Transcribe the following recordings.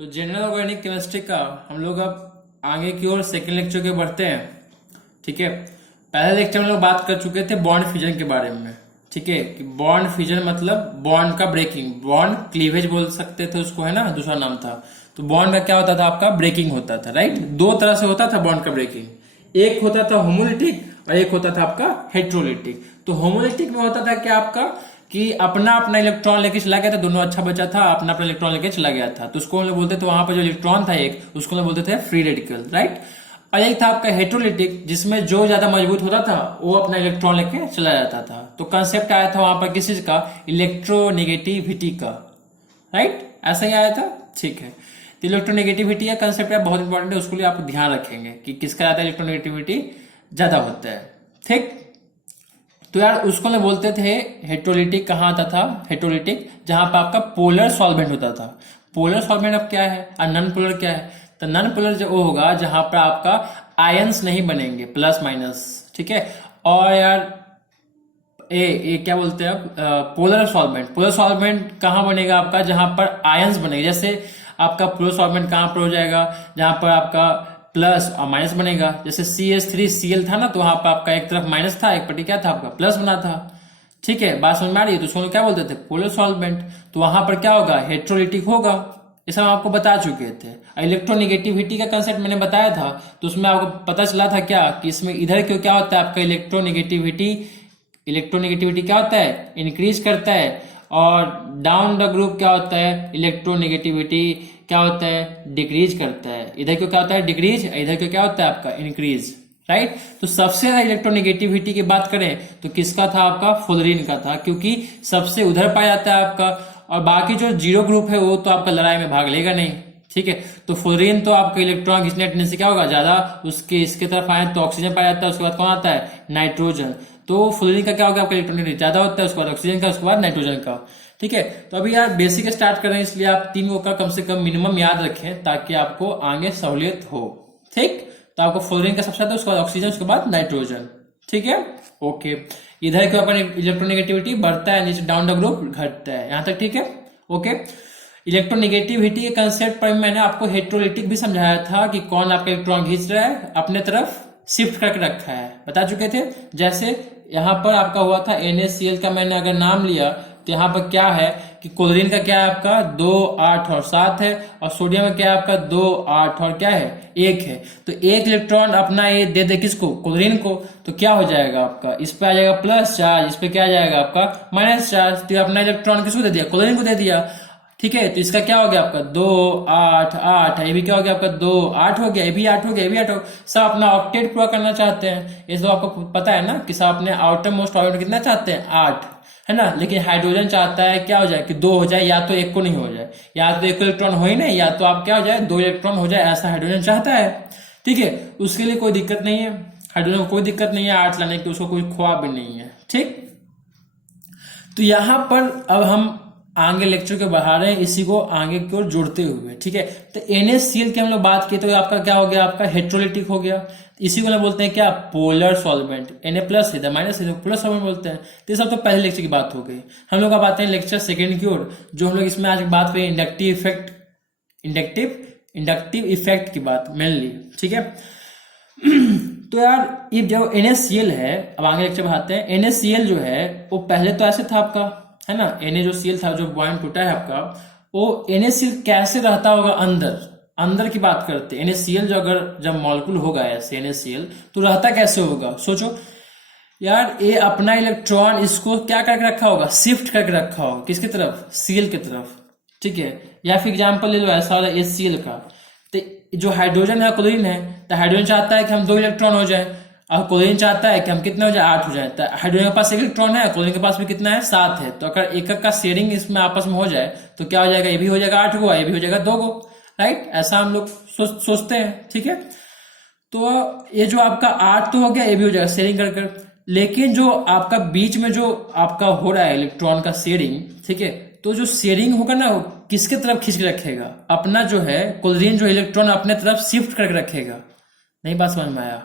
तो general organic chemistry का हम लोग अब आगे की ओर सेकेंड लेक्चर के बढ़ते हैं। ठीक है, पहले लेक्चर में हम लोग बात कर चुके थे बॉन्ड फ्यूजन के बारे में। ठीक है, कि बॉन्ड फ्यूजन मतलब बॉन्ड का ब्रेकिंग, बॉन्ड क्लीवेज बोल सकते थे उसको, है ना, दूसरा नाम था। तो बॉन्ड का क्या होता था, आपका ब्रेकिंग होता था। राइट, दो तरह से होता था बॉन्ड का ब्रेकिंग, एक होता था होमोलिटिक और एक होता था आपका हेट्रोलिटिक। तो होमोलिटिक में होता था क्या आपका कि अपना अपना इलेक्ट्रॉन लेके चला गया था, दोनों अच्छा बचा था, अपना अपना इलेक्ट्रॉन लेके चला गया था, तो उसको हम लोग बोलते थे, वहां पर जो इलेक्ट्रॉन था एक, उसको हम लोग बोलते थे फ्री रेडिकल। राइट, और एक था आपका हेट्रोलिटिक, जिसमें जो ज्यादा मजबूत होता था वो अपना इलेक्ट्रॉन लेके चला जाता था। तो कंसेप्ट आया था वहां पर किस चीज का, इलेक्ट्रोनेगेटिविटी का। राइट, ऐसा ही आया था। ठीक है, तो इलेक्ट्रोनेगेटिविटी का कंसेप्ट बहुत इंपॉर्टेंट है, उसके लिए आप ध्यान रखेंगे कि किसका ज्यादा इलेक्ट्रोनेगेटिविटी ज्यादा होता है। ठीक, तो यार उसको ना बोलते थे हेट्रोलिटिक। कहाँ आता था हेट्रोलिटिक, जहां पर आपका पोलर सॉल्वेंट होता था। पोलर सॉल्वेंट अब क्या है और नॉन पोलर क्या है, तो नॉन पोलर जो वो होगा जहां पर आपका आयंस नहीं बनेंगे, प्लस माइनस। ठीक है, और यार ए क्या बोलते हैं आप, पोलर सॉल्वेंट। पोलर सॉल्वेंट कहाँ बनेगा आपका, जहां पर आयंस बनेगा। जैसे आपका पोलर सॉल्वेंट कहाँ पर हो जाएगा, जहां पर आपका प्लस और माइनस बनेगा। जैसे CH3Cl था ना, तो वहां पर आपका एक तरफ माइनस था, एक पट्टी क्या था आपका प्लस बना था। ठीक है, बात समझ में आ रही है। तो उसको क्या बोलते थे, पोलर सॉल्वेंट। तो वहां पर क्या होगा, हेट्रोलिटिक होगा। ये सब हम आपको बता चुके थे। इलेक्ट्रोनेगेटिविटी का कंसेप्ट मैंने बताया था, तो उसमें आपको पता चला था क्या कि इसमें इधर क्यों क्या होता है आपका इलेक्ट्रोनेगेटिविटी। इलेक्ट्रोनेगेटिविटी क्या होता है, इंक्रीज करता है। और डाउन द ग्रुप क्या होता है, इलेक्ट्रोनेगेटिविटी क्या होता है, डिक्रीज करता है। इधर क्यों क्या होता है, डिक्रीज, इधर क्यों क्या होता है आपका इंक्रीज। राइट, तो सबसे ज्यादा इलेक्ट्रोनेगेटिविटी की बात करें तो किसका था, आपका फ्लोरीन का था, क्योंकि सबसे उधर पाया जाता है आपका। और बाकी जो जीरो ग्रुप है वो तो आपका लड़ाई में भाग लेगा नहीं। ठीक है, तो फ्लोरीन तो आपका इलेक्ट्रॉन खींचने टेंडेंसी क्या होगा ज्यादा, उसके इसके तरफ आए तो ऑक्सीजन पाया जाता है, उसके बाद कौन आता है, नाइट्रोजन। तो फ्लोरीन का क्या होगा, आपका इलेक्ट्रॉन ज्यादा होता है, उसके बाद ऑक्सीजन का, उसके बाद नाइट्रोजन का। ठीक है, तो अभी यार बेसिक स्टार्ट कर रहे हैं, इसलिए आप तीनों का कम से कम मिनिमम याद रखें ताकि आपको आगे सहूलियत हो। ठीक, तो आपको फ्लोरीन का सबसे ज्यादा, उसके बाद ऑक्सीजन, उसके बाद नाइट्रोजन। ठीक है, ओके। इधर क्यों अपन इलेक्ट्रोनेगेटिविटी बढ़ता है, नीचे डाउन द ग्रुप घटता है, यहां तक ठीक है। ओके, इलेक्ट्रोनेगेटिविटी के कंसेप्ट पर मैंने आपको हेट्रोलिटिक भी समझाया था कि कौन आपका इलेक्ट्रॉन खींच रहा है, अपने तरफ शिफ्ट करके रखा है, बता चुके थे। जैसे यहां पर आपका हुआ था NaCl का, मैंने अगर नाम लिया तो यहाँ पर क्या है कि क्लोरीन का क्या है आपका 2, 8 और 7 है, और सोडियम का क्या है आपका 2, 8 और क्या है 1 है। तो एक इलेक्ट्रॉन अपना ये दे दे किसको, क्लोरीन को, तो क्या हो जाएगा आपका, इस पे आ जाएगा प्लस चार्ज, इस पे क्या आ जाएगा आपका माइनस चार्ज। तो अपना इलेक्ट्रॉन किसको दे दिया, क्लोरीन को दे दिया। ठीक है, तो इसका क्या हो गया आपका 2, 8, 8, ये भी क्या हो गया आपका 2, 8 हो गया, ये भी 8 हो गया, ये भी 8 हो गया। सब अपना ऑक्टेट पूरा करना चाहते हैं, ये तो आपको पता है ना कि सब अपने आउटर मोस्ट ऑर्बिटल कितना चाहते हैं, 8, है ना। लेकिन हाइड्रोजन चाहता है क्या हो जाए कि 2 हो जाए, या तो एक को नहीं हो जाए, या तो एक इलेक्ट्रॉन हो ही नहीं, या तो आप क्या हो जाए 2 इलेक्ट्रॉन हो जाए, ऐसा हाइड्रोजन चाहता है। ठीक है, उसके लिए कोई दिक्कत नहीं है, हाइड्रोजन को कोई दिक्कत नहीं है 8 लाने की, उसको कोई ख्वाब भी नहीं है। ठीक, तो यहां पर अब हम आगे लेक्चर के बढ़ा रहे हैं, इसी को आगे की ओर जोड़ते हुए। ठीक है, तो NaCl की हम लोग बात किए तो आपका क्या हो गया, आपका हेट्रोलिटिक हो गया। इसी को हम बोलते हैं क्या, पोलर सॉल्वेंट। Na+ इधर माइनस इधर पोलर सॉल्वेंट बोलते हैं। तो ये सब तो पहले लेक्चर की बात हो गई। हम लोग अब आते हैं लेक्चर सेकेंड की ओर, जो हम लोग इसमें आज बात करें इंडक्टिव इफेक्ट, इंडक्टिव इफेक्ट की बात मेनली। ठीक है, तो यार ये जो NaCl है, अब आगे लेक्चर बढ़ाते हैं। NaCl जो है वो पहले तो ऐसे था आपका, है ना, Na जो Cl था, जो बॉन्ड टूटा है आपका, वो NaCl कैसे रहता होगा अंदर, अंदर की बात करते हैं। NaCl जो अगर जब मॉलिक्यूल होगा ऐसे NaCl, तो रहता कैसे होगा, सोचो यार। ये अपना इलेक्ट्रॉन इसको क्या करके रखा होगा, शिफ्ट करके रखा होगा, किसकी तरफ, Cl की तरफ। ठीक है, या फिर एग्जाम्पल ले लो ऐसा वाला HCl का। तो जो हाइड्रोजन है क्लोरीन है, तो हाइड्रोजन चाहता है कि हम 2 इलेक्ट्रॉन हो जाए, और क्लोरीन चाहता है कि हम कितने हो जाए, 8 हो जाए। तो हाइड्रोजन के पास 1 इलेक्ट्रॉन है, क्लोरीन के पास भी कितना है, 7 है। तो अगर एक का शेयरिंग इसमें आपस में हो जाए तो क्या हो जाएगा, ये भी हो जाएगा 8 गो, ये भी हो जाएगा 2 गो। राइट, ऐसा हम लोग सोचते हैं। ठीक है, तो ये जो आपका 8 तो हो गया, ये भी हो जाएगा शेयरिंग कर कर। लेकिन जो आपका बीच में जो आपका हो रहा है इलेक्ट्रॉन का शेयरिंग, ठीक है, तो जो शेयरिंग होगा ना, किसके तरफ खींच के रखेगा, अपना जो है क्लोरीन जो इलेक्ट्रॉन अपने तरफ शिफ्ट करके रखेगा। नहीं बात समझ में आया,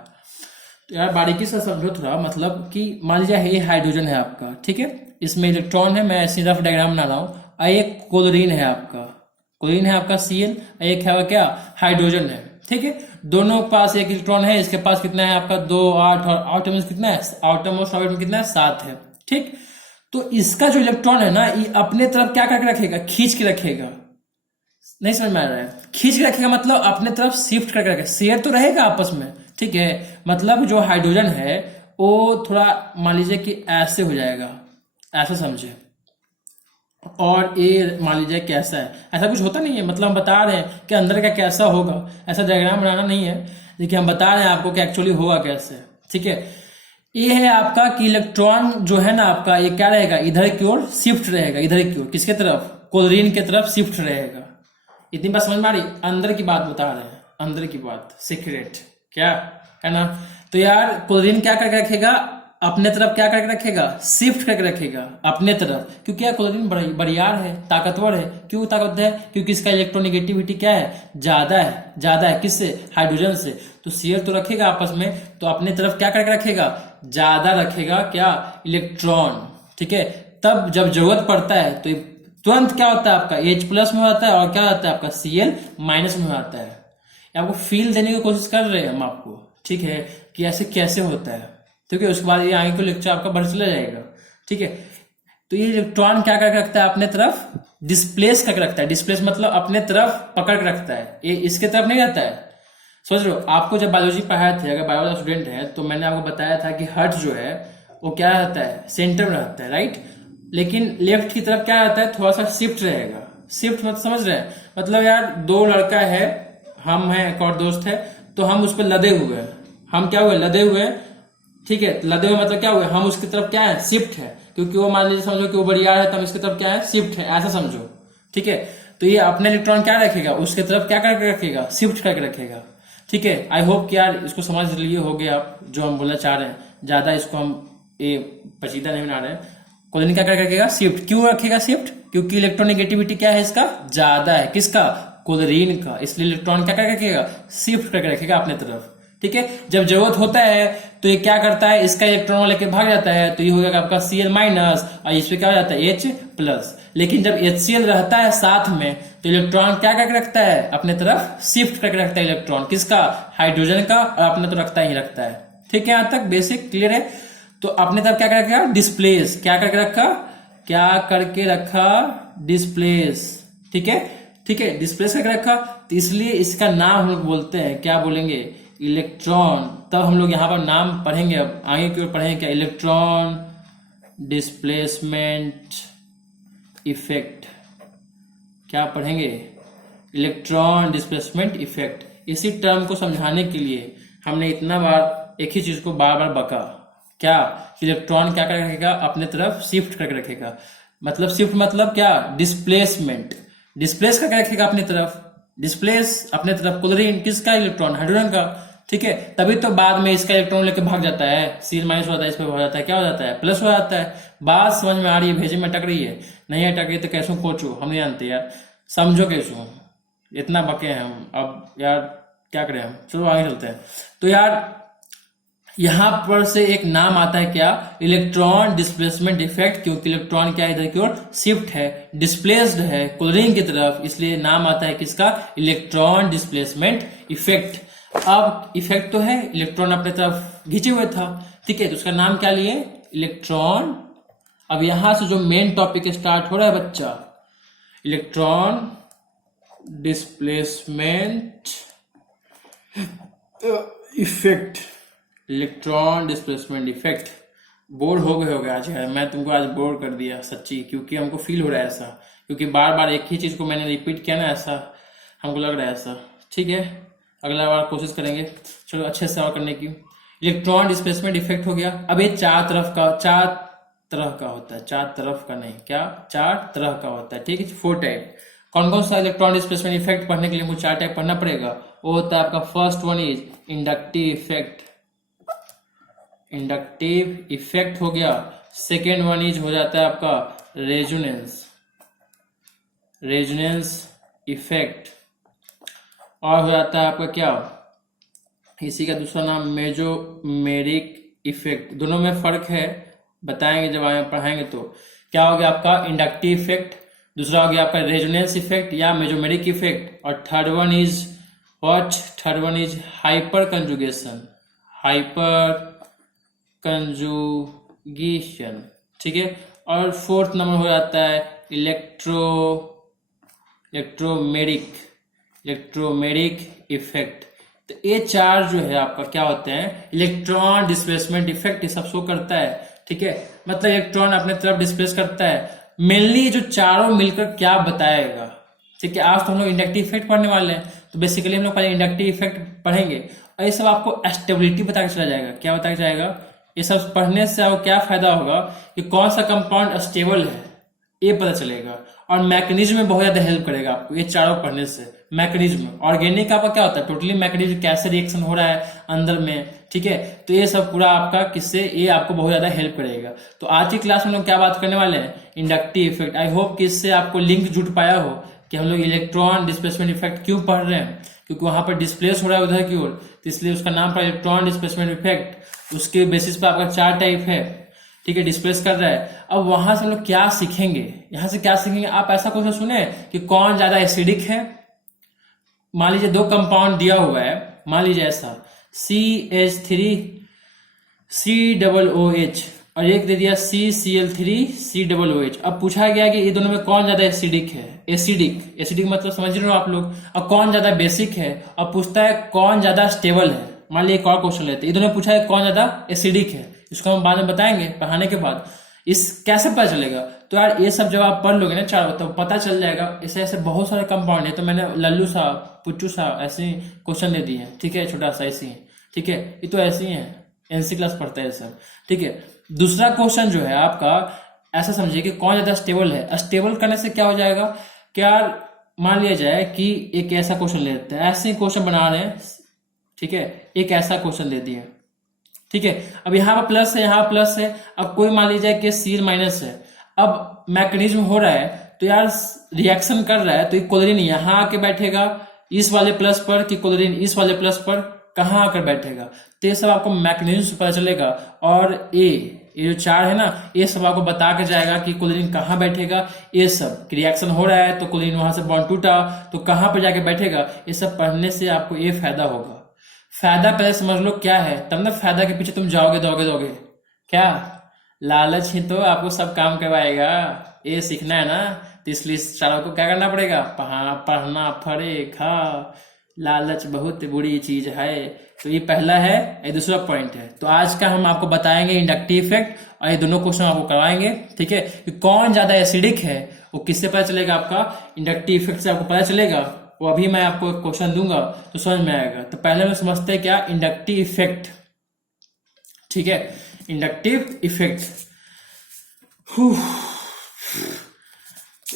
तो यार बारीकी से समझो थोड़ा, मतलब कि मान लीजिए ये हाइड्रोजन है आपका, ठीक है, इसमें इलेक्ट्रॉन है, मैं ऐसी रफ डायग्राम बना रहा हूँ, और एक क्लोरीन है आपका। क्लोरीन है आपका Cl, एक है क्या, हाइड्रोजन है। ठीक है, दोनों के पास एक इलेक्ट्रॉन है, इसके पास कितना है आपका 2, 8, और आउटर में कितना है, आउटर मोस्ट ऑर्बिट में कितना है, 7 है। ठीक, तो इसका जो इलेक्ट्रॉन है ना, ये अपने तरफ क्या करके रखेगा, खींच के रखेगा। नहीं समझ में आ रहा है, खींच के रखेगा मतलब अपने तरफ शिफ्ट करके रखेगा, शेयर तो रहेगा आपस में। ठीक है, मतलब जो हाइड्रोजन है वो थोड़ा मान लीजिए कि ऐसे हो जाएगा, ऐसा समझे, और ये मान लीजिए कैसा है, ऐसा कुछ होता नहीं है, मतलब हम बता रहे हैं कि अंदर का कैसा होगा, ऐसा डायग्राम बनाना नहीं है, लेकिन हम बता रहे हैं आपको कि एक्चुअली होगा कैसे। ठीक है, ये है आपका कि इलेक्ट्रॉन जो है ना आपका, ये क्या रहेगा, इधर की ओर शिफ्ट रहेगा, इधर की ओर, किसके तरफ, क्लोरीन की तरफ शिफ्ट रहेगा। इतनी बात समझ में आ रही, अंदर की बात बता रहे हैं, अंदर की बात, सीक्रेट क्या है ना। तो यार क्लोरीन क्या करके रखेगा, अपने तरफ क्या करके रखेगा, शिफ्ट करके रखेगा अपने तरफ, क्योंकि यार क्लोरीन बरियार है, ताकतवर है। क्यों ताकतवर है, क्योंकि इसका इलेक्ट्रोनेगेटिविटी क्या है, ज्यादा है, ज्यादा है, किससे, हाइड्रोजन से। तो शेयर तो रखेगा आपस में, तो अपने तरफ क्या करके रखेगा, ज्यादा रखेगा क्या, इलेक्ट्रॉन। ठीक है, तब जब जरूरत पड़ता है तो तुरंत क्या होता है आपका H+ में होता है, और क्या होता है आपका Cl- में होता है। आपको फील देने की कोशिश कर रहे हैं हम आपको, ठीक है, कि ऐसे कैसे होता है। ठीक है, उसके बाद ये आगे को लेक्चर आपका बढ़ चला जाएगा। ठीक है, तो ये इलेक्ट्रॉन क्या करके रखता है, अपने तरफ डिस्प्लेस करके रखता है। डिस्प्लेस मतलब अपने तरफ पकड़ के रखता है, ये इसके तरफ नहीं रहता है। सोच लो, आपको जब बायोलॉजी पढ़ाए थे, अगर बायोलॉजी स्टूडेंट है तो मैंने आपको बताया था कि हार्ट जो है वो क्या रहता है, सेंटर में रहता है, राइट। लेकिन लेफ्ट की तरफ क्या रहता है, थोड़ा सा शिफ्ट रहेगा। शिफ्ट मतलब समझ रहे हैं, मतलब यार दो लड़का है, हम हैं, एक और दोस्त है, तो हम उस पर लदे हुए हैं, हम क्या हुए, लदे हुए। ठीक है, लदे हुए मतलब क्या हुए, हम उसकी तरफ क्या है, शिफ्ट है, क्योंकि वो मान लीजिए समझो कि वो बरियार है, तो हम इसकी तरफ क्या है, शिफ्ट है, ऐसा समझो। ठीक है, तो ये अपने इलेक्ट्रॉन क्या रखेगा, उसके तरफ क्या करके रखेगा, शिफ्ट करके रखेगा। ठीक है, आई होप कि यार इसको समझ लिए होगे आप, जो हम बोलना चाह रहे हैं। ज्यादा इसको हम ये पचीदा नहीं बना रहे हैं। क्लोरीन क्या करके रखेगा, शिफ्ट। क्यों रखेगा शिफ्ट, क्योंकि इलेक्ट्रोनेगेटिविटी क्या है इसका, ज्यादा है, किसका, क्लोरीन का, इसलिए इलेक्ट्रॉन क्या करके रखेगा, शिफ्ट करके रखेगा अपने तरफ। ठीक है, जब जरूरत होता है तो ये क्या करता है, इसका इलेक्ट्रॉन लेके भाग जाता है, तो ये हो जाएगा आपका Cl- और इस पे क्या हो जाता है, H+। लेकिन जब HCl रहता है साथ में, तो इलेक्ट्रॉन क्या करके रखता है, अपने तरफ शिफ्ट करके रखता है इलेक्ट्रॉन, किसका, हाइड्रोजन का, और अपने तो रखता ही रखता है। ठीक है, यहां तक बेसिक क्लियर है। तो अपने तरफ क्या करके रखा, डिस्प्लेस, क्या करके रखा, क्या करके रखा, डिस्प्लेस। ठीक है, ठीक है, डिस्प्लेस करके रखा, तो इसलिए इसका नाम हम लोग बोलते हैं, क्या बोलेंगे, इलेक्ट्रॉन। तब हम लोग यहाँ पर नाम पढ़ेंगे, अब आगे की ओर पढ़ेंगे क्या, इलेक्ट्रॉन डिस्प्लेसमेंट इफेक्ट। क्या पढ़ेंगे, इलेक्ट्रॉन डिस्प्लेसमेंट इफेक्ट। इसी टर्म को समझाने के लिए हमने इतना बार एक ही चीज को बार बार बका, क्या, इलेक्ट्रॉन क्या करके रखेगा, अपने तरफ शिफ्ट करके रखेगा। मतलब शिफ्ट मतलब क्या, डिस्प्लेसमेंट, डिस्प्लेस करके रखेगा अपनी तरफ, डिस्प्लेस अपने तरफ, क्लोरीन किसका, इलेक्ट्रॉन, हाइड्रोजन का। ठीक है, तभी तो बाद में इसका इलेक्ट्रॉन लेके भाग जाता है, Cl- होता है, इस पे हो जाता है, क्या हो जाता है, प्लस हो जाता है। बात समझ में आ रही है, भेजे में अटक रही है, नहीं अटक रही तो कैसो कोचो, हम नहीं जानते यार, समझो कैसो, इतना बके हैं हम। अब यार क्या करें हम, चलो आगे चलते हैं। तो यार यहां पर से एक नाम आता है क्या, इलेक्ट्रॉन डिस्प्लेसमेंट इफेक्ट, क्योंकि इलेक्ट्रॉन क्या इधर की ओर शिफ्ट है, डिस्प्लेस्ड है क्लोरीन की तरफ, इसलिए नाम आता है किसका, इलेक्ट्रॉन डिस्प्लेसमेंट इफेक्ट। अब इफेक्ट तो है, इलेक्ट्रॉन अपने तरफ खींचे हुए था, ठीक है, तो उसका नाम क्या लिए, इलेक्ट्रॉन। अब यहां से जो मेन टॉपिक स्टार्ट हो रहा है बच्चा, electron displacement effect, electron displacement effect. Bore हो गए आज यार, मैं तुमको आज बोर कर दिया सच्ची, क्योंकि हमको फील हो रहा है ऐसा, क्योंकि बार बार एक ही चीज को मैंने रिपीट किया ना, ऐसा हमको लग रहा है ऐसा। ठीक है, अगला बार कोशिश करेंगे, चलो अच्छे से और करने की। इलेक्ट्रॉन डिस्प्लेसमेंट इफेक्ट हो गया। अब ये चार तरह का होता है, चार तरफ का नहीं, क्या, चार तरह का होता है। ठीक है, 4 टाइप। कौन कौन सा इलेक्ट्रॉन डिस्प्लेसमेंट इफेक्ट पढ़ने के लिए मुझे 4 टाइप पढ़ना पड़ेगा। वो होता है आपका, first one is inductive effect, inductive effect हो गया। सेकेंड वन इज हो जाता है आपका रेजोनेंस, रेजोनेंस इफेक्ट। और हो जाता है आपका क्या, इसी का दूसरा नाम मेजोमेरिक इफेक्ट। दोनों में फर्क है, बताएंगे जब आगे पढ़ाएंगे। तो क्या हो गया आपका इंडक्टिव इफेक्ट, दूसरा हो गया आपका रेजोनेंस इफेक्ट या मेजोमेरिक इफेक्ट, और third one is what, third one is hyper conjugation, hyper conjugation, ठीक है। और फोर्थ नंबर हो जाता है इलेक्ट्रोमेरिक इफेक्ट। तो ये चार जो है आपका क्या होते हैं, इलेक्ट्रॉन डिस्प्लेसमेंट इफेक्ट, ये सब शो करता है, ठीक है। मतलब इलेक्ट्रॉन अपने तरफ डिस्प्लेस करता है। मेनली जो चारों मिलकर क्या बताएगा, ठीक है। आज तो हम लोग इंडक्टिव इफेक्ट पढ़ने वाले हैं, तो बेसिकली हम लोग पहले इंडक्टिव इफेक्ट पढ़ेंगे और ये सब आपको स्टेबिलिटी बता के चला जाएगा। क्या बता के जाएगा, ये सब पढ़ने से आपको क्या फायदा होगा कि कौन सा कंपाउंड स्टेबल है ये पता चलेगा, और मैकेनिज्म में बहुत ज्यादा हेल्प करेगा आपको ये चारों पढ़ने से। मैकेनिज्म ऑर्गेनिक आपका क्या होता है, टोटली मैकेनिज्म कैसे रिएक्शन हो रहा है अंदर में, ठीक है। तो ये सब पूरा आपका किससे, ये आपको बहुत ज्यादा हेल्प करेगा। तो आज की क्लास में लोग क्या बात करने वाले हैं, इंडक्टिव इफेक्ट। आई होप कि इससे आपको लिंक जुट पाया हो कि हम लोग इलेक्ट्रॉन डिस्प्लेसमेंट इफेक्ट क्यों पढ़ रहे हैं, क्योंकि वहां पर डिस्प्लेस हो रहा है उधर की ओर, तो इसलिए उसका नाम पड़ा इलेक्ट्रॉन डिस्प्लेसमेंट इफेक्ट। उसके बेसिस पर आपका चार टाइप है, ठीक है, डिस्प्लेस कर रहा है। अब वहां से हम लोग क्या सीखेंगे, यहां से क्या सीखेंगे, आप ऐसा क्वेश्चन सुने कि कौन ज्यादा एसिडिक है। मान लीजिए दो कंपाउंड दिया हुआ है, मान लीजिए ऐसा CH3COOH और एक दे दिया CCl3COOH। अब पूछा गया कि ये दोनों में कौन ज्यादा एसिडिक है, एसिडिक मतलब समझ रहे हो आप लोग, और कौन ज्यादा बेसिक है, और पूछता है कौन ज्यादा स्टेबल है। मान लीजिए एक और क्वेश्चन लेते हैं, ये दोनों पूछा है कौन ज्यादा एसिडिक है, इसको हम बाद में बताएंगे पढ़ाने के बाद। इस कैसे पता चलेगा, तो यार ये सब जब आप पढ़ लोगे ना चारों, तो पता चल जाएगा। ऐसे ऐसे बहुत सारे कंपाउंड है, तो मैंने लल्लू सा पुच्चू सा ऐसे ही क्वेश्चन दे दिए हैं, ठीक है, छोटा सा ऐसे ही, ठीक है। ये तो ऐसे ही है, एनसी क्लास पढ़ता है सब, ठीक है। दूसरा क्वेश्चन जो है आपका ऐसा समझिए कि कौन ज्यादा स्टेबल है। स्टेबल करने से क्या हो जाएगा, क्या मान लिया जाए कि एक ऐसा क्वेश्चन ले लेते हैं, ऐसे ही क्वेश्चन बना रहे हैं, ठीक है, एक ऐसा क्वेश्चन दे दिए, ठीक है। अब यहाँ पर प्लस है, यहाँ प्लस है, अब कोई मान लीजिए कि Cl माइनस है। अब मैकेनिज्म हो रहा है, तो यार रिएक्शन कर रहा है, तो ये क्लोरीन यहाँ आके बैठेगा इस वाले प्लस पर, कि क्लोरीन इस वाले प्लस पर कहाँ आकर बैठेगा, तो ये सब आपको मैकेनिज्म से पता चलेगा। और ये जो चार है ना, ये सब आपको बता के जाएगा कि क्लोरीन कहाँ बैठेगा। ये सब रिएक्शन हो रहा है तो क्लोरीन वहां से बॉन्ड टूटा तो कहाँ पर जाके बैठेगा, ये सब पढ़ने से आपको ये फायदा होगा। फायदा पहले समझ लो क्या है, तब ना फायदा के पीछे तुम जाओगे दोगे। क्या लालच ही तो आपको सब काम करवाएगा। ये सीखना है ना, तो इसलिए चारों को क्या करना पड़ेगा, पढ़ना पड़ेगा। लालच बहुत बुरी चीज है। तो ये पहला है, ये दूसरा पॉइंट है। तो आज का हम आपको बताएंगे इंडक्टिव इफेक्ट, और ये दोनों क्वेश्चन आपको करवाएंगे, ठीक है। कि कौन ज्यादा एसिडिक है वो किससे पता चलेगा, आपका इंडक्टिव इफेक्ट से आपको पता चलेगा। वो अभी मैं आपको क्वेश्चन दूंगा तो समझ में आएगा। तो पहले हम समझते हैं क्या इंडक्टिव इफेक्ट, ठीक है। इंडक्टिव इफेक्ट,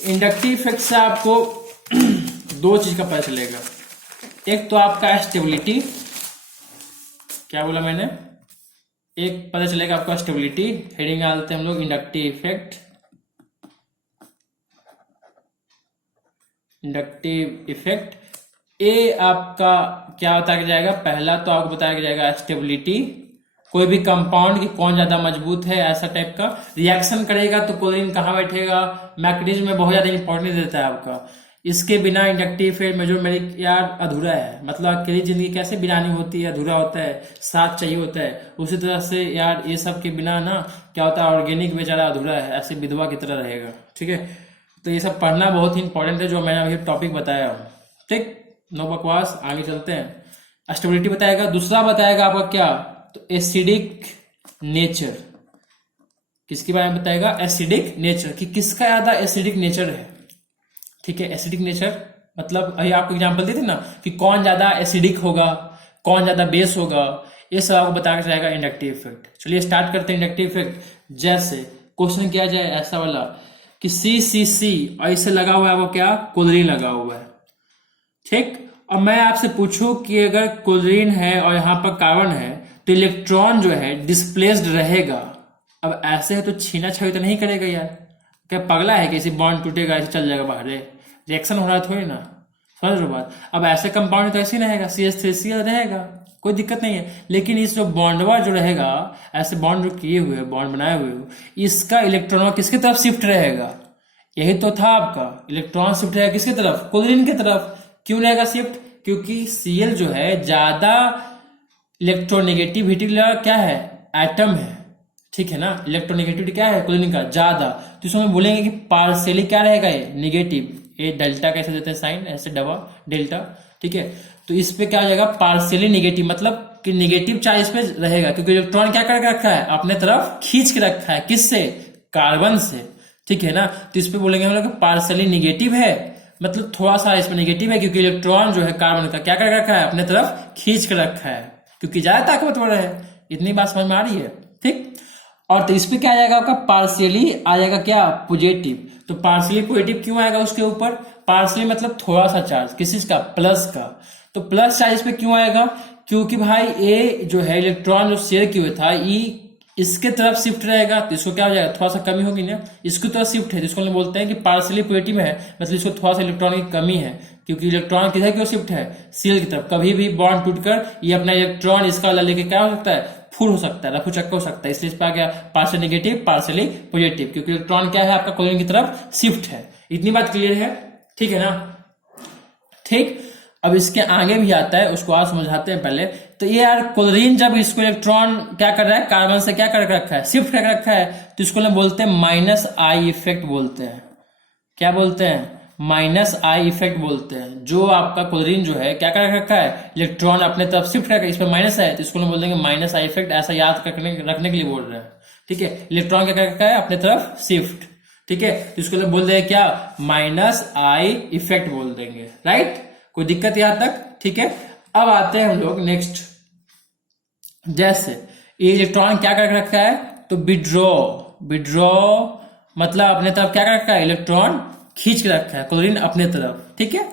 इंडक्टिव इफेक्ट से आपको दो चीज का पता चलेगा। एक तो आपका स्टेबिलिटी, क्या बोला मैंने, एक पता चलेगा आपका स्टेबिलिटी। हेडिंग डालते हैं हम लोग इंडक्टिव इफेक्ट, इंडक्टिव इफेक्ट। ए आपका क्या बताया जाएगा, पहला तो आपको बताया जाएगा स्टेबिलिटी, कोई भी कंपाउंड की कौन ज्यादा मजबूत है, ऐसा टाइप का रिएक्शन करेगा तो क्लोरीन कहाँ बैठेगा। मैकेनिज्म में बहुत ज्यादा इंपॉर्टेंस देता है आपका। इसके बिना इंडक्टिव इफेक्ट मेजोमेरिक यार अधूरा है। मतलब अकेली जिंदगी कैसे बिरानी होती है, अधूरा होता है, साथ चाहिए होता है, उसी तरह से यार ये सब के बिना ना क्या होता है, ऑर्गेनिक बेचारा अधूरा है, ऐसे विधवा की तरह रहेगा, ठीक है। तो ये सब पढ़ना बहुत ही इंपॉर्टेंट है, जो मैंने अभी टॉपिक बताया हूँ, ठीक। नो बकवास, आगे चलते हैं। स्टेबिलिटी बताएगा। दूसरा बताएगा आपका क्या, तो एसिडिक नेचर। किसके बारे में बताएगा, एसिडिक नेचर, कि किसका ज्यादा एसिडिक नेचर है, ठीक है। एसिडिक नेचर मतलब अभी आपको एग्जांपल दी थी ना कि कौन ज्यादा एसिडिक होगा, कौन ज्यादा बेस होगा, ये सब आपको बता के जाएगा इंडक्टिव इफेक्ट। चलिए स्टार्ट करते हैं इंडक्टिव इफेक्ट। जैसे क्वेश्चन किया जाए ऐसा वाला कि CCC और इससे लगा हुआ है वो क्या, क्लोरीन लगा हुआ है, ठीक। और मैं आपसे पूछूं कि अगर क्लोरीन है और यहाँ पर कार्बन है तो इलेक्ट्रॉन जो है डिस्प्लेस्ड रहेगा। अब ऐसे है तो छीना छाई तो नहीं करेगा यार, क्या पगला है कि इसी बॉन्ड टूटेगा ऐसे चल जाएगा बाहर, रिएक्शन हो रहा है थोड़ी ना, समझ रहे हो बात। अब ऐसे कंपाउंड तो ऐसे ही रहेगा, CH3Cl रहेगा, कोई दिक्कत नहीं है। लेकिन इस जो बॉन्डवा जो रहेगा, ऐसे बॉन्ड जो किए हुए बॉन्ड बनाए हुए, इसका इलेक्ट्रॉन किसकी तरफ शिफ्ट रहेगा, यही तो था आपका, इलेक्ट्रॉन शिफ्ट रहेगा किसकी तरफ, क्लोरीन की तरफ। क्यों रहेगा शिफ्ट, क्योंकि Cl जो है ज्यादा इलेक्ट्रोनेगेटिविटी क्या है, एटम है, ठीक है ना। इलेक्ट्रोनेगेटिविटी क्या है क्लोरीन का, ज्यादा। तो इसमें बोलेंगे कि पार्शियली क्या रहेगा, ये निगेटिव। ये डेल्टा कैसे देते हैं साइन, ऐसे डबा डेल्टा, ठीक है। तो इस पे क्या हो जाएगा, पार्शियली निगेटिव, मतलब कि निगेटिव चार्ज इस पे रहेगा, क्योंकि इलेक्ट्रॉन क्या करके रखा है, अपने तरफ खींच के रखा है, किससे, कार्बन से, ठीक है ना। तो इस पे बोलेंगे हम लोग पार्शियली निगेटिव है, मतलब थोड़ा सा इसमें निगेटिव है, क्योंकि इलेक्ट्रॉन जो है कार्बन का क्या करके रखा है, अपने तरफ खींच के रखा है, क्योंकि ज्यादा ताकतवर है। इतनी बात समझ में आ रही है, ठीक। और तो इस पे क्या आ जाएगा आपका, पार्शियली आ जाएगा क्या, पॉजिटिव। तो पार्शियली पॉजिटिव क्यों आएगा उसके ऊपर, पार्शियली मतलब थोड़ा सा चार्ज, किस चीज का, प्लस का। तो प्लस चार्ज इस पे क्यों आएगा, क्योंकि भाई ए जो है इलेक्ट्रॉन जो शेयर किया था, ई इसके तरफ शिफ्ट रहेगा, तो इसको क्या हो जाएगा, थोड़ा सा कमी होगी ना, इसकी तरफ शिफ्ट है, जिसको हम बोलते हैं कि पार्शियली पॉजिटिव है, मतलब इसको थोड़ा सा इलेक्ट्रॉन की कमी है, क्योंकि इलेक्ट्रॉन किधर की ओर शिफ्ट है, Cl की तरफ। कभी भी बॉन्ड टूटकर ये अपना इलेक्ट्रॉन इसका वाला लेके क्या हो सकता है, फुल हो सकता है, रफू चक्का हो सकता है। इसलिए इस पर आ गया पार्शियल निगेटिव, पार्शियली पॉजिटिव, क्योंकि इलेक्ट्रॉन क्या है आपका, क्लोरीन की तरफ शिफ्ट है। इतनी बात क्लियर है, ठीक है ना, ठीक। अब इसके आगे भी आता है, उसको आज समझाते हैं पहले। तो ये यार क्लोरीन जब इसको इलेक्ट्रॉन क्या कर रहा है, कार्बन से क्या कर रखा है, शिफ्ट कर रखा है, तो इसको हम बोलते हैं माइनस आई इफेक्ट बोलते हैं। क्या बोलते हैं, माइनस आई इफेक्ट बोलते हैं। जो आपका क्लोरीन जो है क्या कर रखा है, इलेक्ट्रॉन अपने तरफ शिफ्ट कर, इसमें माइनस है, तो इसको हम बोल देंगे माइनस आई इफेक्ट। ऐसा याद रखने के लिए बोल रहे हैं, ठीक है। इलेक्ट्रॉन क्या कर रखा है, अपने तरफ शिफ्ट, ठीक है। तो इसको बोल देंगे क्या, माइनस आई इफेक्ट बोल देंगे, राइट। कोई दिक्कत यहां तक, ठीक है। अब आते हैं हम लोग नेक्स्ट, जैसे ये इलेक्ट्रॉन क्या कर रखा है, तो विड्रॉ मतलब अपने तरफ क्या कर रखा है, इलेक्ट्रॉन खींच के रखा है क्लोरीन अपने तरफ, ठीक है।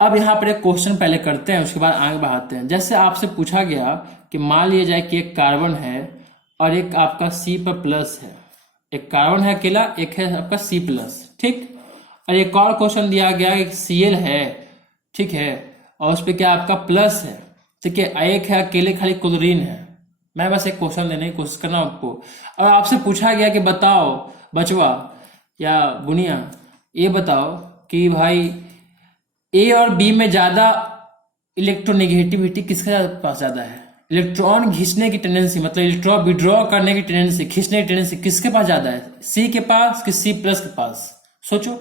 अब यहां पर एक क्वेश्चन पहले करते हैं, उसके बाद आगे बढ़ाते हैं। जैसे आपसे पूछा गया कि मान लिया जाए कि एक कार्बन है और एक आपका C पर प्लस है, एक कार्बन है अकेला, एक है आपका C प्लस, ठीक। और एक और क्वेश्चन दिया गया कि Cl है, ठीक है, और उस पर क्या आपका प्लस है, ठीक है। एक है अकेले खाली क्लोरीन है। मैं बस एक क्वेश्चन देने की कोशिश कर रहा हूं आपको। और आपसे पूछा गया कि बताओ बचवा या बुनिया, ये बताओ कि भाई ए और बी में ज्यादा इलेक्ट्रोनेगेटिविटी किसके पास ज्यादा है, इलेक्ट्रॉन खींचने की टेंडेंसी, मतलब इलेक्ट्रॉन विड्रॉ करने की टेंडेंसी, खींचने की टेंडेंसी किसके पास ज्यादा है, सी के पास कि सी प्लस के पास, सोचो।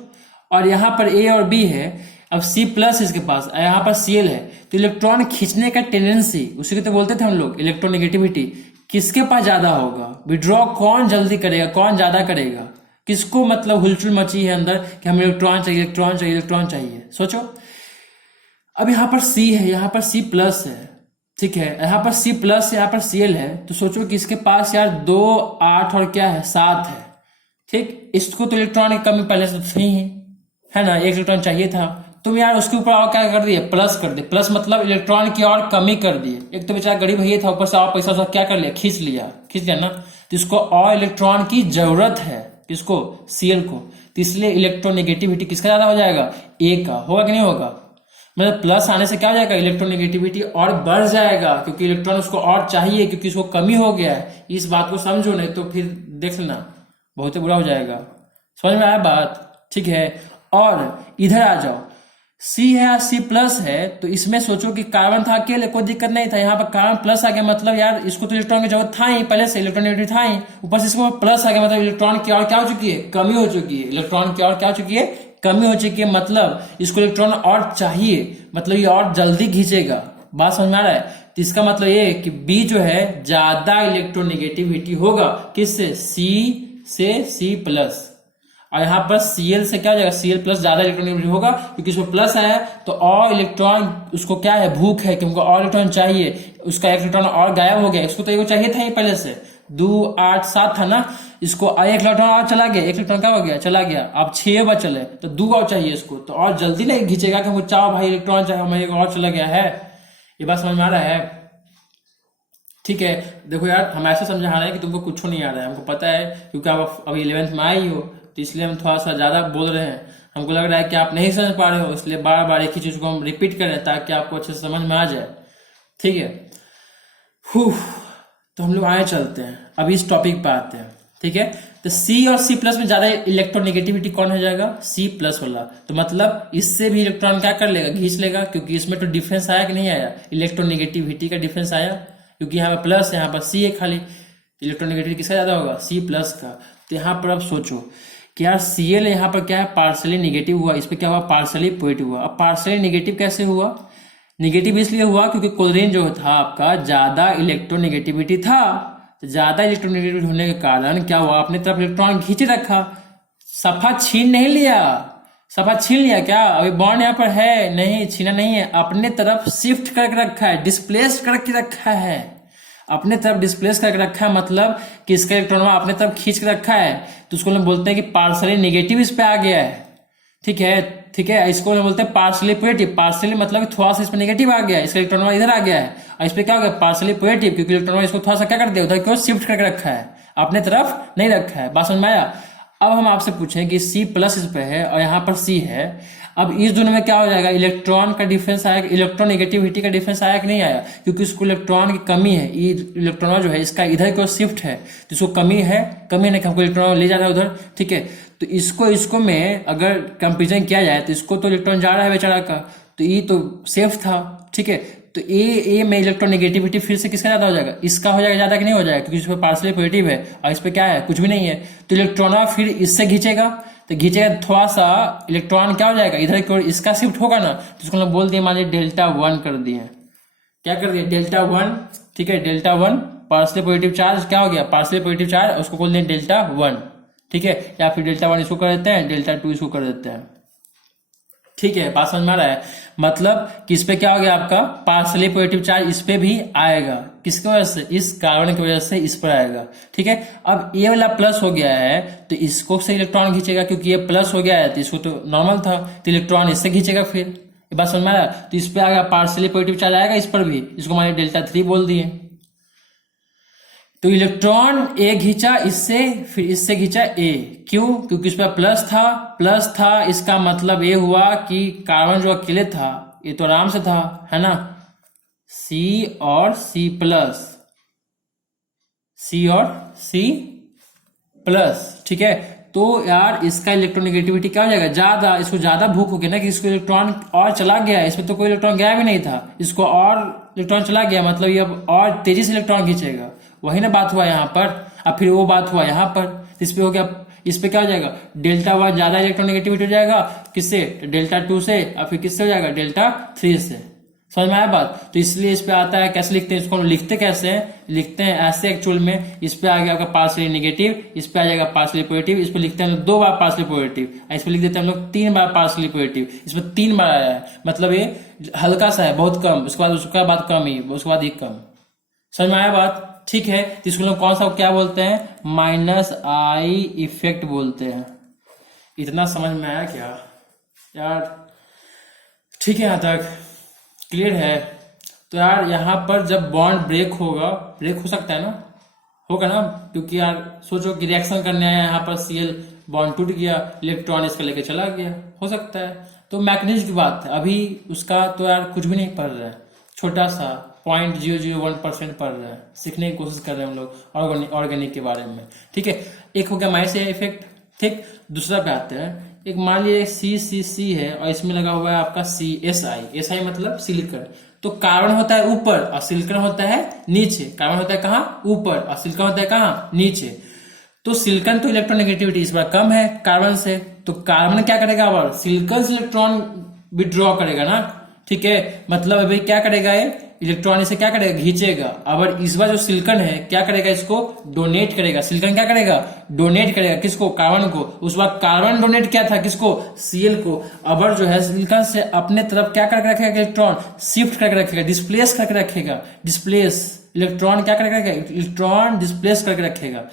और यहाँ पर ए और बी है, अब C प्लस इसके पास, यहाँ पर Cl है, तो इलेक्ट्रॉन खींचने का टेंडेंसी, उसी को तो बोलते थे हम लोग इलेक्ट्रोनेगेटिविटी, किसके पास ज्यादा होगा, विड्रॉ कौन जल्दी करेगा, कौन ज्यादा करेगा, किसको मतलब हुलचुल मची है अंदर कि हम इलेक्ट्रॉन चाहिए, इलेक्ट्रॉन चाहिए, इलेक्ट्रॉन चाहिए, सोचो। अब यहाँ पर C है, यहाँ पर C प्लस है, ठीक है, यहाँ पर C प्लस, यहाँ पर Cl है, तो सोचो कि इसके पास यार 2, 8 और क्या है 7 है, ठीक। इसको तो इलेक्ट्रॉन की कमी पहले से थी ही, है ना, एक इलेक्ट्रॉन चाहिए था, तुम यार उसके ऊपर और क्या कर दिए, प्लस कर दिए। प्लस मतलब इलेक्ट्रॉन की और कमी कर दिए। एक तो बेचारा गरीब भैया था, ऊपर से और पैसा क्या कर लिया, खींच लिया ना। तो इसको और इलेक्ट्रॉन की जरूरत है, किसको, Cl को। तो इसलिए इलेक्ट्रोनेगेटिविटी किसका ज्यादा हो जाएगा, ए का, होगा कि नहीं होगा। मतलब प्लस आने से क्या हो जाएगा, इलेक्ट्रोनेगेटिविटी और बढ़ जाएगा, क्योंकि इलेक्ट्रॉन उसको और चाहिए, क्योंकि उसको कमी हो गया है। इस बात को समझो, नहीं तो फिर देख लेना बहुत ही बुरा हो जाएगा। समझ में आया बात, ठीक है। और इधर आ जाओ, C है या C प्लस है, तो इसमें सोचो कि कार्बन था अकेले, कोई दिक्कत नहीं था, यहाँ पर कार्बन प्लस आ गया, मतलब यार इसको तो इलेक्ट्रॉन की जरूरत था ही, पहले से इलेक्ट्रोनेगेटिव था ही, ऊपर से इसको प्लस आ गया, मतलब इलेक्ट्रॉन की और क्या हो चुकी है, कमी हो चुकी है, इलेक्ट्रॉन की और क्या हो चुकी है, कमी हो चुकी है, मतलब इसको इलेक्ट्रॉन और चाहिए, मतलब ये और जल्दी खींचेगा। बात समझ में आ रहा है। तो इसका मतलब ये कि B जो है ज्यादा इलेक्ट्रोनेगेटिविटी होगा, किससे, C से C प्लस। और यहाँ पर Cl से क्या हो जाएगा, Cl प्लस ज्यादा इलेक्ट्रॉन होगा, क्योंकि इसमें प्लस आया तो और इलेक्ट्रॉन उसको क्या है, भूख है कि हमको और इलेक्ट्रॉन चाहिए, उसका एक इलेक्ट्रॉन और गायब हो गया, इसको तो ये चाहिए था ही पहले से, 2, 8, 7 था ना, इसको एक इलेक्ट्रॉन और चला गया, एक इलेक्ट्रॉन क्या हो गया, चला गया, अब 6 बार चले, तो 2 और चाहिए इसको, तो और जल्दी नहीं खींचेगा कि हमको चाहो भाई इलेक्ट्रॉन चाहे, हमें एक और चला गया है। ये बात समझ में आ रहा है, ठीक है। देखो यार, हम ऐसे समझा रहे हैं कि तुमको कुछ नहीं आ रहा है, हमको पता है, क्योंकि आप अभी 11th में आई हो, तो इसलिए हम थोड़ा सा ज्यादा बोल रहे हैं। हमको लग रहा है कि आप नहीं समझ पा रहे हो, इसलिए बार बार एक ही चीज को हम रिपीट करें ताकि आपको अच्छे से समझ में आ जाए, ठीक है। तो हम लोग आगे चलते हैं, अभी इस टॉपिक पे आते हैं, ठीक है। तो सी और सी प्लस में ज्यादा इलेक्ट्रोनेगेटिविटी कौन हो जाएगा? सी प्लस वाला। तो मतलब इससे भी इलेक्ट्रॉन क्या कर लेगा? खींच लेगा, क्योंकि इसमें तो डिफरेंस आया कि नहीं आया? इलेक्ट्रोनेगेटिविटी का डिफरेंस आया, क्योंकि यहाँ पर प्लस है, यहाँ पर सी है खाली। इलेक्ट्रोनेगेटिविटी किसका ज्यादा होगा? सी प्लस का। तो यहाँ पर अब सोचो कि यार Cl यहाँ पर क्या है? पार्सली निगेटिव हुआ, इस पर क्या हुआ? पार्सली पॉजिटिव हुआ। अब पार्सली निगेटिव कैसे हुआ? निगेटिव इसलिए हुआ क्योंकि क्लोरीन जो था आपका ज्यादा इलेक्ट्रोनेगेटिविटी था। तो ज्यादा इलेक्ट्रोनेगेटिविटी होने के कारण क्या हुआ? अपनी तरफ इलेक्ट्रॉन खींच रखा, सफा छीन नहीं लिया। सफा छीन लिया क्या? अभी बॉन्ड यहाँ पर है, नहीं छीना नहीं है, अपने तरफ शिफ्ट करके रखा है, डिस्प्लेस करके रखा है। अपने तरफ डिस्प्लेस करके रखा है मतलब कि इसका इलेक्ट्रॉन अपने तरफ खींच के रखा है। तो उसको हम बोलते हैं कि पार्सली नेगेटिव इस पे आ गया है। ठीक है, ठीक है। इसको हम बोलते हैं पार्सली पॉजिटिव। पार्सली मतलब थोड़ा सा इसमें नेगेटिव आ गया है, इसका इलेक्ट्रॉन इधर आ गया है, और इस पे क्या हो गया? पार्सली पॉजिटिव, क्योंकि इलेक्ट्रॉन इसको थोड़ा सा क्या कर दिया? उधर क्यों शिफ्ट करके रखा है, अपने तरफ नहीं रखा है। बात समझ में आया? अब हम आपसे पूछें कि सी प्लस इस पे है और यहाँ पर सी है। अब इस दोनों में क्या हो जाएगा? इलेक्ट्रॉन का डिफरेंस आएगा, इलेक्ट्रोनेगेटिविटी का डिफरेंस आया कि नहीं आया? क्योंकि इसको इलेक्ट्रॉन की कमी है, इलेक्ट्रॉन जो है इसका इधर को शिफ्ट है, तो इसको कमी है, कमी नहीं, हमको इलेक्ट्रॉन ले जाना है उधर। ठीक है, तो इसको में अगर कंपेरिजन किया जाए तो इसको तो इलेक्ट्रॉन जा रहा है बेचारा का, तो ये तो सेफ था। ठीक है, तो ए में इलेक्ट्रोनेगेटिविटी फिर से किसका ज्यादा हो जाएगा? इसका हो जाएगा ज्यादा कि नहीं हो जाएगा? क्योंकि इस पर पार्सली पॉजिटिव है और इस पर क्या है? कुछ भी नहीं है। तो इलेक्ट्रॉन फिर इससे खींचेगा, तो खींचेगा थोड़ा सा इलेक्ट्रॉन क्या हो जाएगा? इधर की ओर इसका शिफ्ट होगा ना, तो इसको हम बोल दिए मान लीजिए Δ1 कर दिए। क्या कर दिए? Δ1। ठीक है, Δ1 पार्सली पॉजिटिव चार्ज क्या हो गया? पार्सली पॉजिटिव चार्ज, उसको बोल दिए Δ1। ठीक है, या फिर Δ1 इसको कर देते हैं, Δ2 इसको कर देते हैं। ठीक है, बात समझ में आ रहा है? मतलब कि इस पे क्या हो गया आपका? पार्सली पॉजिटिव चार्ज इस पे भी आएगा। किसकी वजह से? इस कार्बन की वजह से इस पर आएगा। ठीक है, अब ये वाला प्लस हो गया है तो इसको से इलेक्ट्रॉन खींचेगा, क्योंकि ये प्लस हो गया है तो इसको तो नॉर्मल था, तो इलेक्ट्रॉन इससे खींचेगा। फिर ये बात समझ में आया? तो इस पे आ गया पार्सली पॉजिटिव चार्ज आएगा, इस पर भी, इसको हमारे Δ3 बोल दिए। तो इलेक्ट्रॉन ए खींचा इससे, फिर इससे खींचा ए। क्यों? क्योंकि इस पर प्लस था, इसका मतलब ये हुआ कि कार्बन जो अकेले था ये तो आराम से था, है ना? सी और सी प्लस, सी और सी प्लस। ठीक है, तो यार इसका इलेक्ट्रोनेगेटिविटी क्या हो जाएगा? ज्यादा। इसको ज्यादा भूख होगी ना कि इसको इलेक्ट्रॉन और चला गया, इसमें तो कोई इलेक्ट्रॉन गया भी नहीं था, इसको और इलेक्ट्रॉन चला गया, मतलब ये अब और तेजी से इलेक्ट्रॉन खींचेगा। वही ना बात हुआ यहाँ पर। अब फिर वो बात हुआ यहाँ पर, इस पे हो गया, इस पे क्या हो जाएगा? Δ1 ज्यादा इलेक्ट्रोनेगेटिविटी हो जाएगा, किससे? Δ2 से, और फिर किससे हो जाएगा? Δ3 से। समझ में आया बात? तो इसलिए इस पे आता है, कैसे लिखते हैं इसको? हम लिखते कैसे हैं? लिखते हैं ऐसे एक्चुअल में, इस पे आ गया आपका पार्सली नेगेटिव, इस पे आ जाएगा पार्सली पॉजिटिव, इस पे लिखते हैं हम लोग 2 बार पार्सली पॉजिटिव, इस पे लिख देते हैं हम लोग 3 बार पार्सली पॉजिटिव। इसमें 3 बार आया है, मतलब ये हल्का सा है, बहुत कम, उसके बाद कम ही, उसके बाद ही कम। समझ में आया बात? ठीक है, तो इसको लोग कौन सा क्या बोलते हैं? -I इफेक्ट बोलते हैं। इतना समझ में आया क्या यार? ठीक है, यहां तक क्लियर है? तो यार यहाँ पर जब बॉन्ड ब्रेक होगा, ब्रेक हो सकता है ना, होगा ना, क्योंकि यार सोचो कि रिएक्शन करने आया, यहाँ पर Cl बॉन्ड टूट गया, इलेक्ट्रॉन इसका लेके चला गया, हो सकता है। तो मैकेनिज्म की बात है, अभी उसका तो यार कुछ भी नहीं पढ़ रहा है, छोटा सा 0.001% पढ़ रहा है, सीखने की कोशिश कर रहे हैं हम लोग ऑर्गेनिक के बारे में। ठीक है, एक हो गया माइसे इफेक्ट। ठीक, दूसरा पे आते हैं। एक मान लीजिए CCC है और इसमें लगा हुआ है आपका SI मतलब सिलिकॉन। तो कार्बन होता है ऊपर और सिलिकॉन होता है नीचे। कार्बन होता है कहाँ? ऊपर, और सिलिकॉन होता है कहाँ? नीचे। तो सिलिकॉन तो इलेक्ट्रोनेगेटिविटी इस बार कम है कार्बन से, तो कार्बन क्या करेगा? अब सिलिकॉन से इलेक्ट्रॉन विड्रॉ करेगा ना। ठीक है, मतलब अभी क्या करेगा? ये इलेक्ट्रॉन इसे क्या करेगा? खींचेगा। अब इस बार जो सिलिकॉन है क्या करेगा? इसको डोनेट करेगा। सिलिकॉन क्या करेगा? डोनेट करेगा। किसको? कार्बन को। उस बार कार्बन डोनेट किया था किसको? Cl को। अब जो है सिलिकॉन से अपने तरफ क्या करके रखेगा? इलेक्ट्रॉन शिफ्ट करके रखेगा, डिस्प्लेस करके रखेगा। डिस्प्लेस इलेक्ट्रॉन क्या करके रखेगा? इलेक्ट्रॉन डिस्प्लेस करके रखेगा।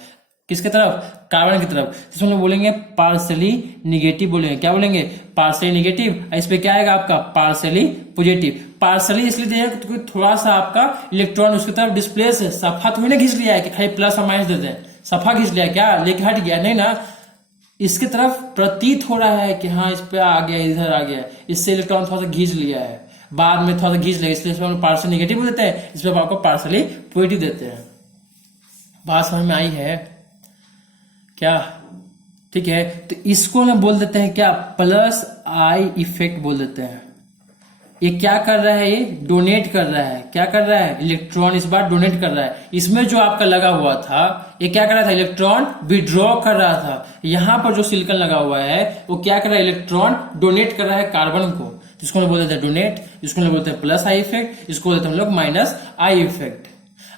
किसके तरफ? कार्बन की तरफ। तो हम लोग बोलेंगे पार्सली निगेटिव बोलेंगे। क्या बोलेंगे? Partially negative. इस पे क्या आएगा आपका? Partially positive. पार्सली इसलिए दिया क्योंकि थोड़ा सा आपका इलेक्ट्रॉन उसकी तरफ डिस्प्लेस है। सफा तो नहीं खींच लिया है कि खाली प्लस और माइनस देते हैं, सफा खींच लिया क्या? लेके हट गया नहीं ना, इसकी तरफ प्रतीत हो रहा है कि हाँ इस पे आ गया, इधर आ गया, इससे इलेक्ट्रॉन थोड़ा सा खींच लिया है, बाद में थोड़ा सा खींच लिया, इसलिए इसमें पार्सली निगेटिव देते हैं, इसमें आपको पार्सली पॉजिटिव देते हैं। बात समझ में आई है? क्या, ठीक है। तो इसको ना बोल देते हैं क्या, प्लस आई इफेक्ट बोल देते हैं। ये क्या कर रहा है, ये डोनेट कर रहा है। क्या कर रहा है, इलेक्ट्रॉन इस बार डोनेट कर रहा है। इसमें जो आपका लगा हुआ था ये क्या कर रहा था, इलेक्ट्रॉन विड्रॉ कर रहा था। यहाँ पर जो सिलिकॉन लगा हुआ है वो क्या कर रहा है, इलेक्ट्रॉन डोनेट कर रहा है कार्बन को, जिसको हम बोलते हैं डोनेट, जिसको हम बोलते हैं प्लस आई इफेक्ट, इसको बोलते हैं हम लोग माइनस आई इफेक्ट।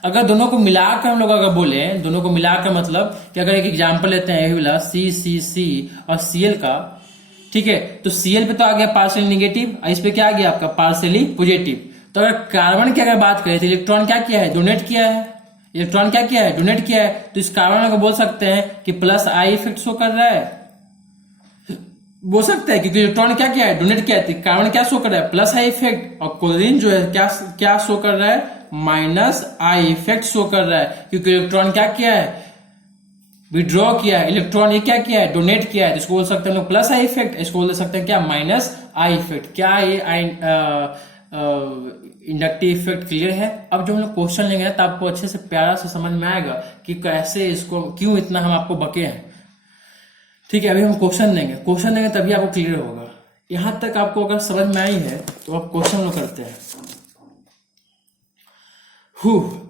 अगर दोनों को मिलाकर हम लोग अगर बोले, दोनों को मिलाकर मतलब कि अगर एक एग्जाम्पल लेते हैं वाला सी और Cl का, ठीक है, तो Cl पे तो आ गया पार्शियली निगेटिव और इस पे क्या आ गया आपका पार्शियली पॉजिटिव। तो अगर कार्बन की अगर बात करें तो इलेक्ट्रॉन क्या किया है, डोनेट किया है। इलेक्ट्रॉन क्या किया है, डोनेट किया है। तो इस कार्बन को बोल सकते हैं कि प्लस आई इफेक्ट शो कर रहा है, बोल सकते हैं, क्योंकि इलेक्ट्रॉन क्या किया है, डोनेट किया है। कार्बन क्या शो कर रहा है, प्लस आई इफेक्ट, और क्लोरीन जो है क्या शो कर रहा है, माइनस आई इफेक्ट शो कर रहा है, क्योंकि इलेक्ट्रॉन क्या किया है, विड्रॉ किया है। इलेक्ट्रॉन ये क्या किया है, डोनेट किया है। इसको बोल सकते हैं लोग प्लस आई इफेक्ट, इसको बोल सकते हैं क्या, माइनस आई इफेक्ट। क्या ये इंडक्टिव इफेक्ट क्लियर है। अब जो हम लोग क्वेश्चन लेंगे तो आपको अच्छे से प्यारा से समझ में आएगा कि कैसे इसको, क्यों इतना हम आपको बके हैं, ठीक है। अभी हम क्वेश्चन देंगे तभी आपको क्लियर होगा। यहां तक आपको अगर समझ में आई है तो आप क्वेश्चन लोग करते हैं।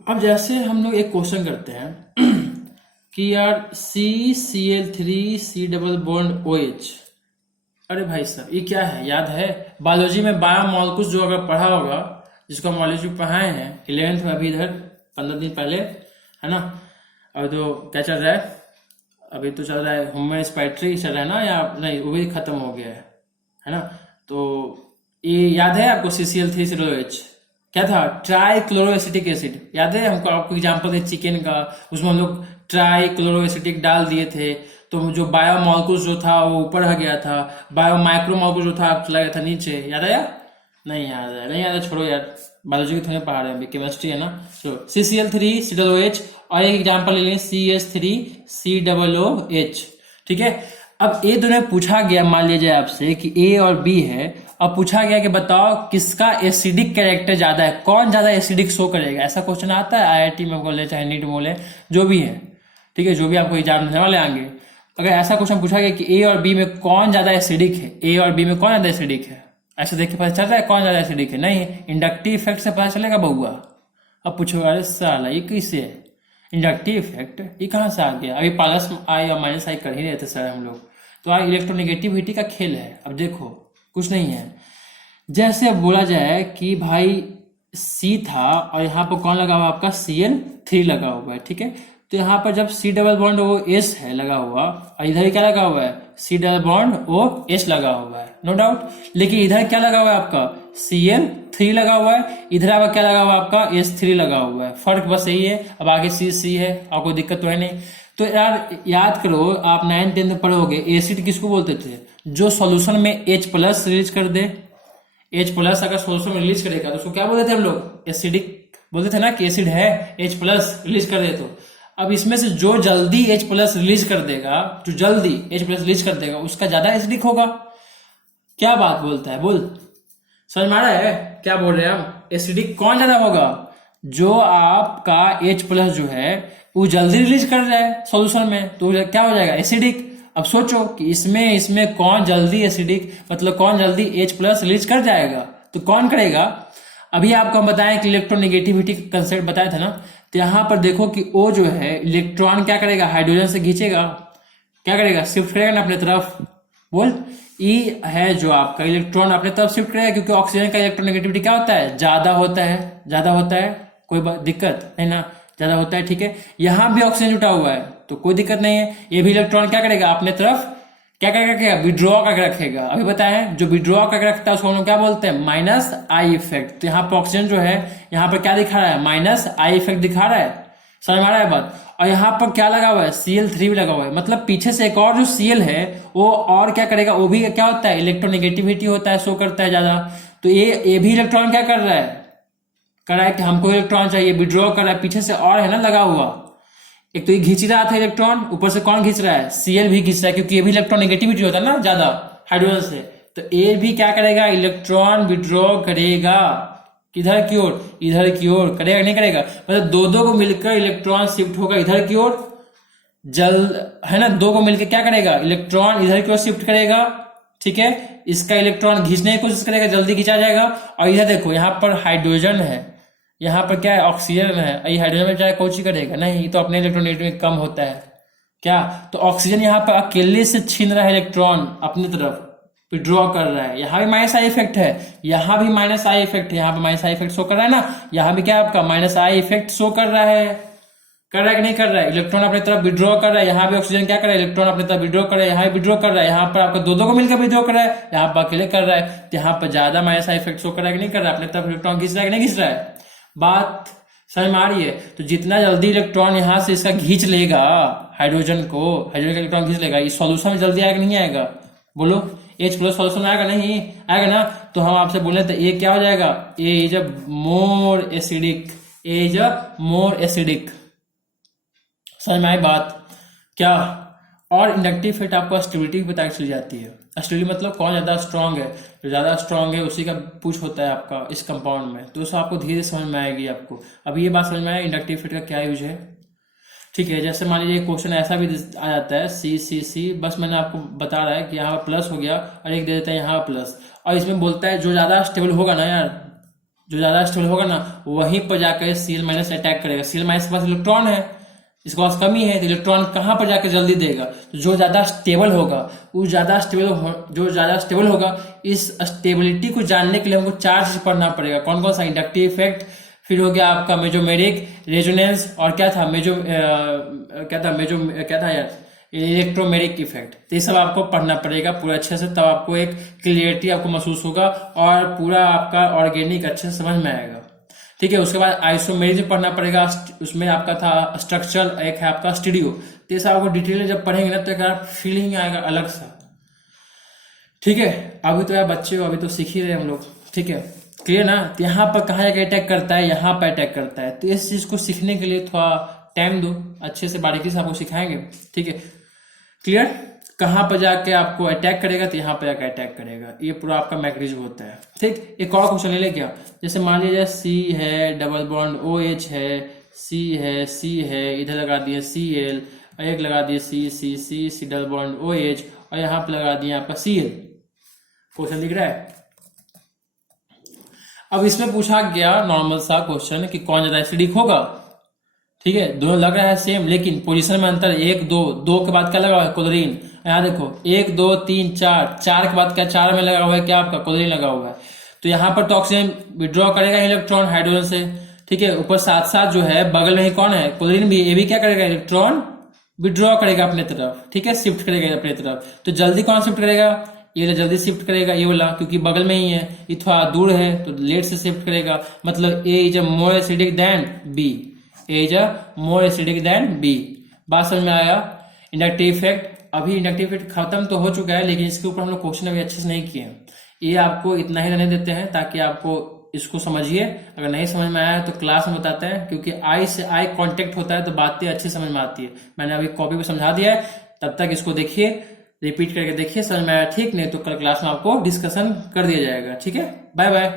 अब जैसे हम लोग एक क्वेश्चन करते हैं कि यार CCl3 C double bond OH, अरे भाई साहब ये क्या है, याद है बायोलॉजी में बायोमॉलिक्यूल्स जो अगर पढ़ा होगा, जिसको हम बायोलॉजी पढ़ाए हैं 11th में, अभी इधर 15 दिन पहले, है ना। अब तो क्या चल रहा है, अभी तो चल रहा है होम्योपैथी चल रहा है ना, या नहीं वो भी खत्म हो गया है ना। तो ये याद है आपको CCl3COH क्या था, ट्राइक्लोरोएसिटिक एसिड, याद है हमको, आपको एग्जांपल है चिकन का, उसमें हम लोग ट्राइक्लोरोएसिटिक डाल दिए थे, तो जो बायोमॉलिक्यूल्स जो था वो ऊपर आ गया था, बायो माइक्रोमॉलिक्यूल जो था चला गया था नीचे, याद आया, नहीं याद है, छोड़ो यार, बायोलॉजी के थोड़े पढ़ा रहे हैं, केमिस्ट्री है ना। तो CCl3COOH, और एक एग्जांपल ले लें CH3COOH, ठीक है। अब ये दोनों पूछा गया, मान लीजिए आपसे कि A और B है, अब पूछा गया कि बताओ किसका एसिडिक कैरेक्टर ज्यादा है, कौन ज्यादा एसिडिक शो करेगा। ऐसा क्वेश्चन आता है IIT में बोले चाहे नीट बोले, जो भी है, ठीक है, जो भी आपको एग्जाम देने वाले आएंगे, अगर ऐसा क्वेश्चन पूछा गया कि A और B में कौन ज्यादा एसिडिक है, A और B में कौन ज्यादा एसिडिक है, ऐसे देख के पता चल रहा है कौन ज्यादा एसिडिक है, नहीं, इंडक्टिव इफेक्ट से पता चलेगा बउआ। अब पूछो अरे साला ये किससे है, इंडक्टिव इफेक्ट ये कहाँ से आ गया, अभी प्लस आई और माइनस आई कर ही रहे थे सर हम लोग, तो आज इलेक्ट्रोनेगेटिविटी का खेल है। अब देखो कुछ नहीं है, जैसे अब बोला जाए कि भाई C था और यहाँ पर कौन लगा हुआ आपका Cl3 लगा हुआ है, ठीक है। तो यहाँ पर जब C डबल बॉन्ड OH है लगा हुआ, और इधर क्या लगा हुआ है, C डबल बॉन्ड OH लगा हुआ है, नो डाउट। लेकिन इधर क्या लगा हुआ है आपका Cl3 लगा हुआ है, इधर आपका क्या लगा हुआ है आपका H3 लगा हुआ है, फर्क बस यही है। अब आगे C है और कोई दिक्कत तो है नहीं। तो यार याद करो, आप 9th 10th में पढ़ोगे, एसिड किसको बोलते थे, जो सॉल्यूशन में H+ रिलीज कर दे। H+ अगर सॉल्यूशन में रिलीज करेगा तो उसको क्या बोलते थे हम लोग, एसिडिक बोलते थे ना, कि एसिड है, H+ रिलीज कर दे। तो अब इसमें से जो जल्दी H+ रिलीज कर देगा, जो जल्दी H+ रिलीज कर देगा उसका ज्यादा एसिडिक होगा। क्या बात बोलता है, बोल, समझ में आ रहा है क्या बोल रहे हैं हम, एसिडिक कौन ज्यादा होगा, जो आपका H+ जो है वो जल्दी रिलीज कर रहा है सॉल्यूशन में, तो क्या हो जाएगा, एसिडिक। अब सोचो कि इसमें कौन जल्दी एसिडिक, मतलब कौन जल्दी H+ रिलीज कर जाएगा, तो कौन करेगा। अभी आपको हम बताएं कि इलेक्ट्रोनेगेटिविटी का कंसेप्ट बताया था ना, तो यहाँ पर देखो कि O जो है इलेक्ट्रॉन क्या करेगा, हाइड्रोजन से खींचेगा, क्या करेगा, शिफ्ट करेगा ना अपने तरफ, बोल। E है जो आपका इलेक्ट्रॉन अपने तरफ शिफ्ट करेगा, क्योंकि ऑक्सीजन का इलेक्ट्रोनेगेटिविटी क्या होता है, ज्यादा होता है, कोई दिक्कत नहीं ना, ज्यादा होता है, ठीक है। यहाँ भी ऑक्सीजन जुटा हुआ है तो कोई दिक्कत नहीं है। ये भी इलेक्ट्रॉन क्या करेगा, अपने तरफ क्या करेगा, विड्रॉ करके रखेगा। अभी बताया जो विड्रॉ करके रखता है उसको हम लोग क्या बोलते हैं, माइनस आई इफेक्ट। तो यहाँ पर ऑक्सीजन जो है यहाँ पर क्या दिखा रहा है, माइनस आई इफेक्ट दिखा रहा है, समझ में आ रहा है बात। और यहाँ पर क्या लगा हुआ है, Cl3 भी लगा हुआ है, मतलब पीछे से एक और जो Cl है वो और क्या करेगा, वो भी क्या होता है, इलेक्ट्रोनेगेटिविटी होता है, शो करता है ज्यादा। तो ये भी इलेक्ट्रॉन क्या कर रहा है कि हमको इलेक्ट्रॉन चाहिए, विड्रॉ कर रहा है, पीछे से और है ना लगा हुआ, एक तो ये खींच रहा था इलेक्ट्रॉन, ऊपर से कौन खींच रहा है, Cl भी खींच रहा है, क्योंकि ये भी इलेक्ट्रॉन नेगेटिविटी होता है ना ज्यादा हाइड्रोजन से। तो ये भी क्या करेगा, इलेक्ट्रॉन विड्रॉ करेगा, किधर की ओर, इधर की ओर करेगा, नहीं करेगा, मतलब दो को मिलकर इलेक्ट्रॉन शिफ्ट होगा इधर की ओर, है ना, दो को मिलकर क्या करेगा, इलेक्ट्रॉन इधर की ओर शिफ्ट करेगा, ठीक है, इसका इलेक्ट्रॉन खींचने की कोशिश करेगा, जल्दी खींचा जाएगा। और इधर देखो यहाँ पर हाइड्रोजन है, यहाँ पर क्या है, ऑक्सीजन है, ये हाइड्रोजन में चाहे कोची करेगा नहीं, तो अपने इलेक्ट्रॉन में कम होता है क्या, तो ऑक्सीजन यहाँ पर अकेले से छीन रहा है इलेक्ट्रॉन अपनी तरफ, विड्रॉ कर रहा है। यहाँ भी माइनस आई इफेक्ट है, यहाँ भी माइनस आई इफेक्ट है, यहाँ पे माइनस आई इफेक्ट शो कर रहा है ना, यहाँ भी क्या आपका माइनस आई इफेक्ट शो कर रहा है, कर रहा है कि नहीं कर रहा है, इलेक्ट्रॉन अपनी तरफ विड्रॉ कर रहा है। यहाँ भी ऑक्सीजन क्या कर रहा है, इलेक्ट्रॉन अपनी तरफ विड्रॉ कर रहा है, यहाँ भी विड्रॉ कर रहा है, यहाँ पर आपका दो दो को मिलकर विड्रॉ कर रहा है, यहाँ पर अकेले कर रहा है, तो यहाँ पर ज्यादा माइनस आई इफेक्ट शो कर रहा है कि नहीं कर रहा है, अपनी तरफ इलेक्ट्रॉन खींच रहा है कि नहीं खींच रहा है, बात समझ में आ रही है। तो जितना जल्दी इलेक्ट्रॉन यहाँ से इसका खींच लेगा, हाइड्रोजन का इलेक्ट्रॉन खींच लेगा, इस सॉल्यूशन में जल्दी आएगा नहीं आएगा, बोलो H+ सॉल्यूशन आएगा नहीं आएगा ना, तो हम आपसे बोले तो ये क्या हो जाएगा, A is a more acidic, A is a more acidic, समझ में आई बात क्या। और इंडक्टिव इफेक्ट आपको स्टेबिलिटी भी पता चल जाती है, स्टेबिलिटी मतलब कौन ज्यादा स्ट्रांग है, जो ज्यादा स्ट्रांग है उसी का पुश होता है आपका इस कंपाउंड में, तो उसको आपको धीरे समझ में आएगी आपको। अब ये बात समझ में आए इंडक्टिव इफेक्ट का क्या यूज है, ठीक है। जैसे मान लीजिए क्वेश्चन ऐसा भी आ जाता है C, बस मैंने आपको बता रहा है कि यहाँ प्लस हो गया और एक दे देता है यहाँ प्लस, और इसमें बोलता है जो ज्यादा स्टेबल होगा ना यार, जो ज्यादा स्टेबल होगा ना वहीं पर जाकर Cl- अटैक करेगा। Cl- के पास इलेक्ट्रॉन है, इसके पास कमी है, तो इलेक्ट्रॉन कहाँ पर जाकर जल्दी देगा, तो जो ज्यादा स्टेबल होगा वो जो ज्यादा स्टेबल होगा, इस स्टेबिलिटी को जानने के लिए हमको चार चीज पढ़ना पड़ेगा। कौन कौन सा, इंडक्टिव इफेक्ट, फिर हो गया आपका मेजोमेरिक, रेजोनेंस, और क्या था क्या था यार, इलेक्ट्रोमेरिक इफेक्ट। तो ये सब आपको पढ़ना पड़ेगा पूरा अच्छे से, तब आपको एक क्लियरिटी आपको महसूस होगा और पूरा आपका ऑर्गेनिक अच्छे से समझ में आएगा, ठीक है। उसके बाद आइसोमेरिक पढ़ना पड़ेगा, उसमें आपका था स्ट्रक्चरल, एक है आपका स्टीरियो। तो ये सब आपको डिटेल में जब पढ़ेंगे ना तो एक फीलिंग आएगा अलग सा, ठीक है। अभी तो यार बच्चे हो, अभी तो सीख ही रहे हम लोग, ठीक है, क्लियर ना। तो यहाँ पर कहाँ जाके अटैक करता है, यहाँ पर अटैक करता है, तो इस चीज को सीखने के लिए थोड़ा टाइम दो, अच्छे से बारीकी से आपको सिखाएंगे, ठीक है, क्लियर। कहाँ पर जाके आपको अटैक करेगा, तो यहाँ पर जाकर अटैक करेगा, ये पूरा आपका मैकेनिज्म होता है, ठीक। एक और क्वेश्चन ले क्या, जैसे मान लीजिए C है, डबल बॉन्ड OH है, C है, इधर लगा दिए Cl, और एक लगा दिए C डबल बॉन्ड OH, और यहाँ पे लगा दिए आपका Cl। क्वेश्चन दिख रहा है। अब इसमें पूछा गया नॉर्मल सा क्वेश्चन कि कौन ज्यादा एसिडिक होगा, ठीक है, दोनों लग रहा है सेम, लेकिन पोजीशन में अंतर, 1 2 के बाद क्या लगा हुआ है, क्लोरीन। यहाँ देखो 1 2 3 4 के बाद क्या, 4 में लगा हुआ है क्या आपका, क्लोरीन लगा हुआ है। तो यहाँ पर तो ऑक्सीजन विड्रॉ करेगा इलेक्ट्रॉन हाइड्रोजन से, ठीक है, ऊपर साथ साथ जो है बगल में ही कौन है, क्लोरीन भी, ये भी क्या करेगा, इलेक्ट्रॉन विड्रॉ करेगा अपने तरफ, ठीक है, शिफ्ट करेगा अपने तरफ। तो जल्दी कौन शिफ्ट करेगा, ये जल्दी शिफ्ट करेगा ये वाला, क्योंकि बगल में ही है, ये थोड़ा दूर है तो लेट से शिफ्ट करेगा, मतलब A is a more acidic then B, A is a more acidic then B। बात समझ में आया। इंडक्टिव इफेक्ट, अभी इंडक्टिव इफेक्ट खत्म तो हो चुका है, लेकिन इसके ऊपर हम लोग क्वेश्चन अभी अच्छे से नहीं किए, ये आपको इतना ही रहने देते हैं ताकि आपको इसको समझिए। अगर नहीं समझ में आया तो क्लास में बताते हैं, क्योंकि आई से आई कांटेक्ट होता है तो बातें अच्छी समझ में आती है। मैंने अभी कॉपी पे समझा दिया है, तब तक इसको देखिए, रिपीट करके देखिए, समझ में आया ठीक, नहीं तो कल क्लास में आपको डिस्कशन कर दिया जाएगा, ठीक है। Bye bye.